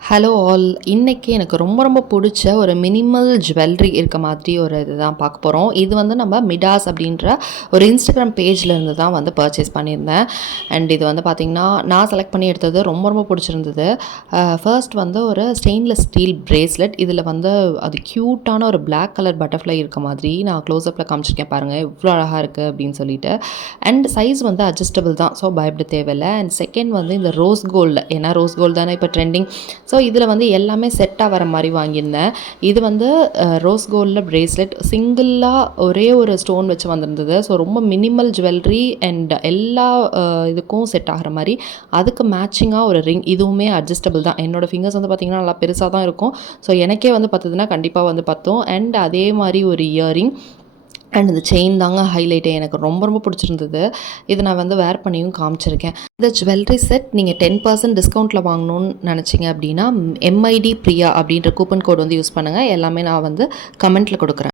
Hello all. இன்னைக்கு எனக்கு ரொம்ப ரொம்ப பிடிச்ச ஒரு மினிமல் ஜுவல்லரி இருக்க மாதிரி ஒரு இதுதான் பார்க்க போகிறோம். இது வந்து நம்ம மிடாஸ் அப்படின்ற ஒரு இன்ஸ்டாகிராம் பேஜ்லேருந்து தான் வந்து பர்ச்சேஸ் பண்ணியிருந்தேன். அண்ட் இது வந்து பார்த்திங்கன்னா நான் செலக்ட் பண்ணி எடுத்தது ரொம்ப ரொம்ப பிடிச்சிருந்தது. ஃபர்ஸ்ட் வந்து ஒரு ஸ்டெயின்லெஸ் ஸ்டீல் பிரேஸ்லெட். இதில் வந்து அது க்யூட்டான ஒரு பிளாக் கலர் பட்டர்ஃப்ளை இருக்க மாதிரி நான் க்ளோஸ்அப்பில் காமிச்சிருக்கேன் பாருங்கள், எவ்வளோ அழகாக இருக்குது அப்படின்னு சொல்லிட்டு. அண்ட் சைஸ் வந்து அட்ஜஸ்டபிள் தான், ஸோ பயப்பட தேவையில்லை. அண்ட் செகண்ட் வந்து இந்த ரோஸ் கோல்டு, ஏன்னா ரோஸ் கோல்டு தானே இப்போ ட்ரெண்டிங். ஸோ இதில் வந்து எல்லாமே செட்டாக வர மாதிரி வாங்கியிருந்தேன். இது வந்து ரோஸ் கோல்டில் பிரேஸ்லெட் சிங்கிளாக ஒரே ஒரு ஸ்டோன் வச்சு வந்திருந்தது. ஸோ ரொம்ப மினிமல் ஜுவல்லரி அண்ட் எல்லா இதுக்கும் செட் ஆகிற மாதிரி. அதுக்கு மேட்சிங்காக ஒரு ரிங், இதுவுமே அட்ஜஸ்டபிள் தான். என்னோடய ஃபிங்கர்ஸ் வந்து பார்த்திங்கன்னா நல்லா பெருசாக தான் இருக்கும். ஸோ எனக்கே வந்து பார்த்ததுன்னா கண்டிப்பாக வந்து பார்த்தோம். அண்ட் அதே மாதிரி ஒரு இயரிங் அண்ட் இந்த செயின் தாங்க ஹைலைட்டே. எனக்கு ரொம்ப ரொம்ப பிடிச்சிருந்தது. இதை நான் வந்து வேர் பண்ணியும் காமிச்சிருக்கேன். இந்த ஜுவல்லரி செட் நீங்கள் 10% டிஸ்கவுண்ட்டில் வாங்கணும்னு நினச்சிங்க அப்படின்னா MID பிரியா அப்படின்ற கூப்பன் கோட் வந்து யூஸ் பண்ணுங்கள். எல்லாமே நான் வந்து கமெண்ட்டில் கொடுக்குறேன்.